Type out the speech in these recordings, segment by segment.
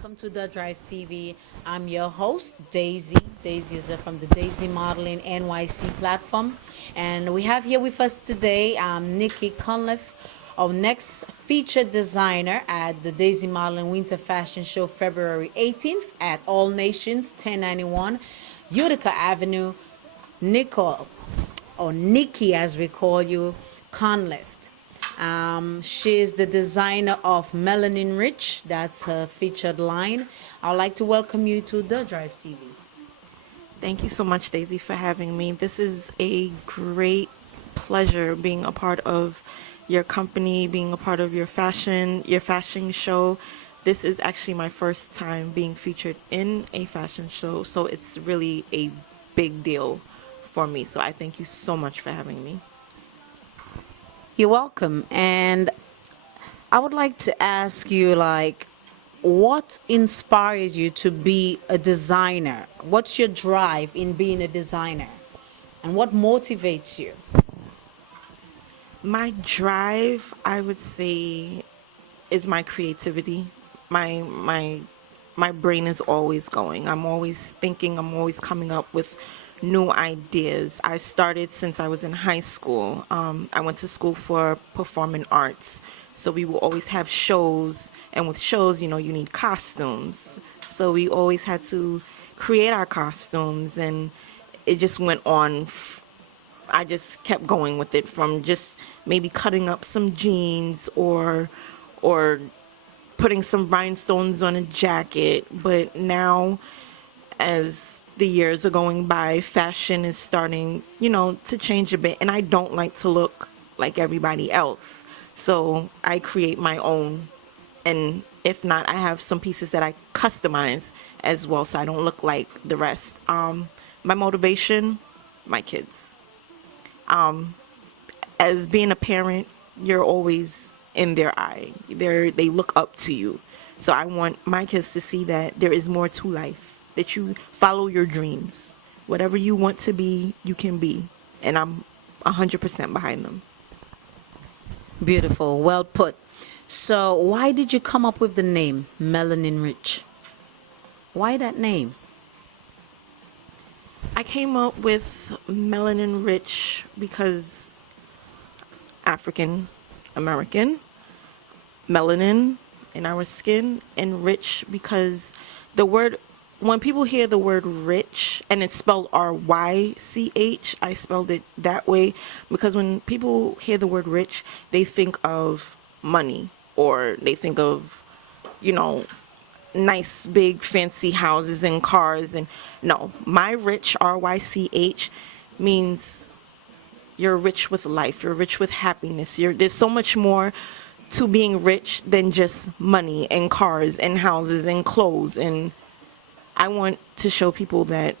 welcome to the Drive TV. I'm your host, Daisy. Daisy is from the Daisy Modeling NYC platform. And we have here with us today Nikki Conliffe, our next featured designer at the Daisy Modeling Winter Fashion Show, February 18th at All Nations, 1091 Utica Avenue, Nicole, or Nikki as we call you, Conliffe. She is the designer of Melanin Rich. That's her featured line. I'd like to welcome you to the Drive TV. Thank you so much, Daisy, for having me. This is a great pleasure being a part of your company, being a part of your fashion show. This is actually my first time being featured in a fashion show, so it's really a big deal for me. So I thank you so much for having me. You're welcome. And I would like to ask you, what inspires you to be a designer? What's your drive in being a designer? And what motivates you? My drive, I would say, is my creativity. My brain is always going. I'm always thinking, I'm always coming up with new ideas. I started since I was in high school. I went to school for performing arts. So we will always have shows, and with shows, you need costumes. So we always had to create our costumes, and it just went on. I just kept going with it, from just maybe cutting up some jeans or putting some rhinestones on a jacket. But now, as the years are going by, fashion is starting, to change a bit, and I don't like to look like everybody else. So I create my own, and if not, I have some pieces that I customize as well, so I don't look like the rest. My motivation, my kids. As being a parent, you're always in their eye. They look up to you. So I want my kids to see that there is more to life, that you follow your dreams. Whatever you want to be, you can be. And I'm 100% behind them. Beautiful. Well put. So why did you come up with the name Melanin Rich? Why that name? I came up with Melanin Rich because African American, melanin in our skin, and rich because when people hear the word rich, and it's spelled R-Y-C-H, I spelled it that way because when people hear the word rich, they think of money, or they think of, nice, big, fancy houses and cars. And no, my rich, R-Y-C-H, means you're rich with life. You're rich with happiness. There's so much more to being rich than just money and cars and houses and clothes. And I want to show people that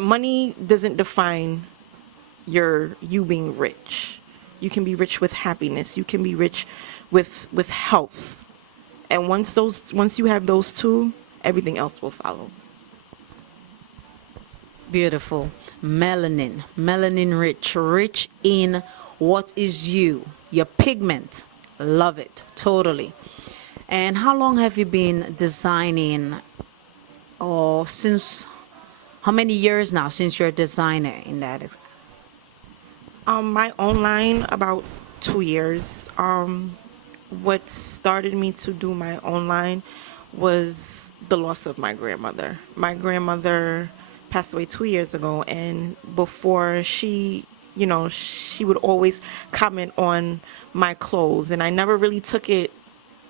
money doesn't define you being rich. You can be rich with happiness. You can be rich with health. And once you have those two, everything else will follow. Beautiful. Melanin rich in what is your pigment. Love it totally. And how long have you been designing, or how many years now since you're a designer in that? My own line, about 2 years. What started me to do my own line was the loss of my grandmother. My grandmother passed away 2 years ago, and before she would always comment on my clothes, and I never really took it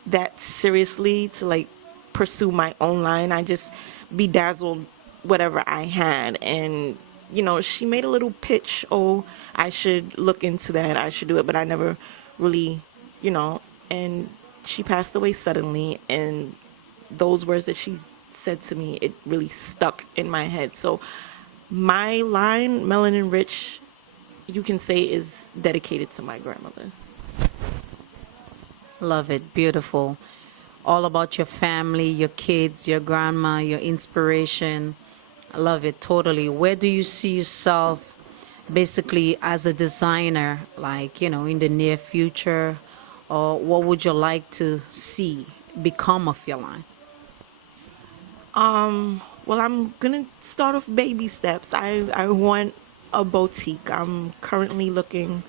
that seriously to pursue my own line. I just bedazzled whatever I had, and she made a little pitch, oh, I should look into that, I should do it, but I never really, and she passed away suddenly, and those words that she said to me, it really stuck in my head. So my line, Melanin Rich, you can say, is dedicated to my grandmother. Love it. Beautiful. All about your family, your kids, your grandma, your inspiration. I love it totally. Where do you see yourself basically as a designer, in the near future? or what would you like to see become of your line? Well, I'm gonna start off baby steps. I want a boutique. I'm currently looking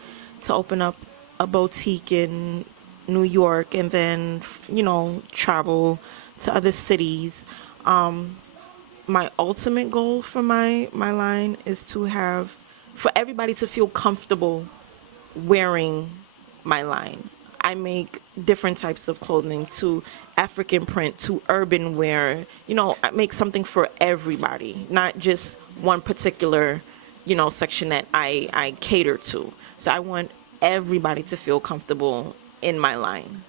to open up a boutique in New York and then, travel to other cities. My ultimate goal for my line is to have, for everybody to feel comfortable wearing my line. I make different types of clothing, to African print, to urban wear. I make something for everybody, not just one particular, section that I cater to. So I want everybody to feel comfortable in my line.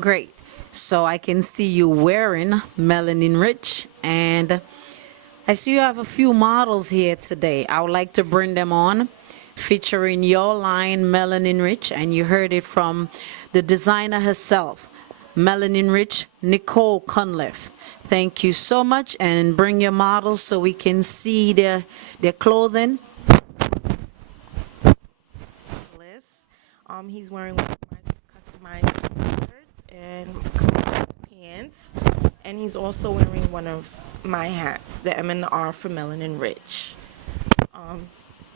Great. So I can see you wearing Melanin Rich, and I see you have a few models here today. I would like to bring them on, featuring your line, Melanin Rich, and you heard it from the designer herself, Melanin Rich, Nicole Cunliffe. Thank you so much, and bring your models so we can see their clothing. He's wearing one of my customized shirts and customized pants, and he's also wearing one of my hats, the M and the R for Melanin Rich.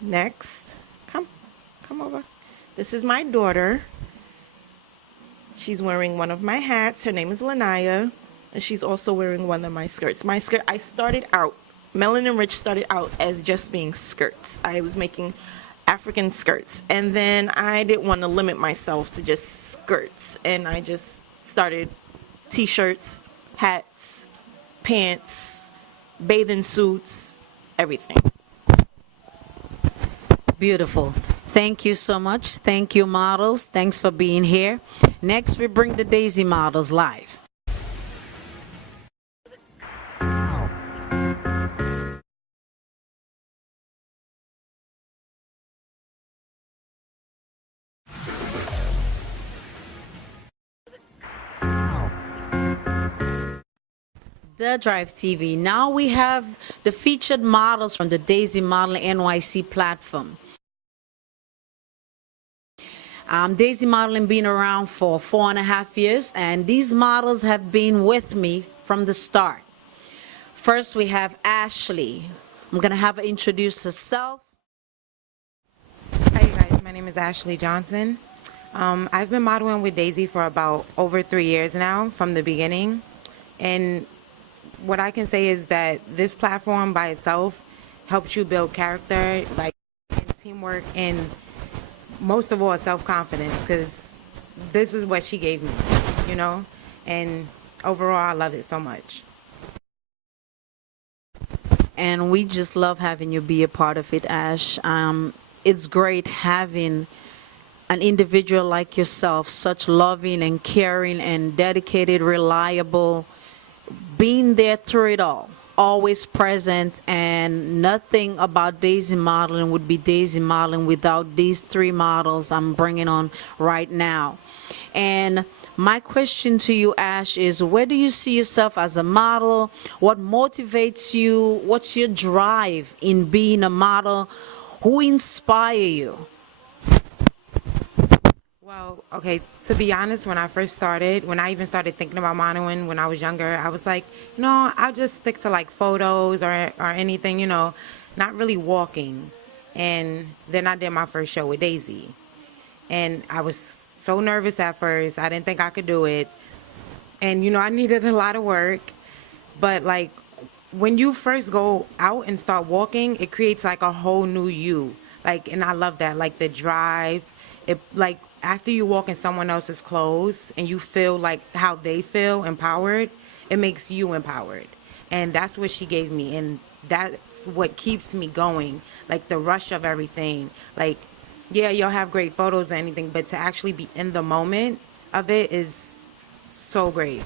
Next, come over. This is my daughter. She's wearing one of my hats. Her name is Lanaya, and she's also wearing one of my skirts. My skirt, Melanin Rich started out as just being skirts. I was making African skirts, and then I didn't want to limit myself to just skirts, and I just started t-shirts, hats, pants, bathing suits, everything. Beautiful. Thank you so much. Thank you, models. Thanks for being here. Next, we bring the Daisy models live. The Drive TV. Now we have the featured models from the Daisy Modeling NYC platform. Daisy Modeling been around for 4.5 years, and these models have been with me from the start. First, we have Ashley. I'm gonna have her introduce herself. Hi, you guys. My name is Ashley Johnson. I've been modeling with Daisy for about over 3 years now, from the beginning. And what I can say is that this platform by itself helps you build character, like, and teamwork, and most of all, self-confidence, because this is what she gave me, and overall, I love it so much. And we just love having you be a part of it, Ash. It's great having an individual like yourself, such loving and caring and dedicated, reliable, being there through it all, always present, and nothing about Daisy Modeling would be Daisy Modeling without these 3 models I'm bringing on right now. And my question to you, Ash, is where do you see yourself as a model? What motivates you? What's your drive in being a model? Who inspire you? Well, okay, to be honest, when I even started thinking about modeling when I was younger, I was like, I'll just stick to like photos or anything, not really walking. And then I did my first show with Daisy. And I was so nervous at first. I didn't think I could do it. And, I needed a lot of work. But like, when you first go out and start walking, it creates like a whole new you. Like, and I love that, like the drive. After you walk in someone else's clothes and you feel like how they feel empowered, it makes you empowered. And that's what she gave me. And that's what keeps me going. Like the rush of everything. Like, yeah, you'll have great photos or anything, but to actually be in the moment of it is so great.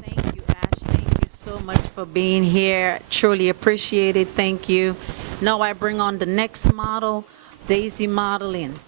Thank you, Ash. Thank you so much for being here. Truly appreciate it. Thank you. Now I bring on the next model, Daisy Modeling.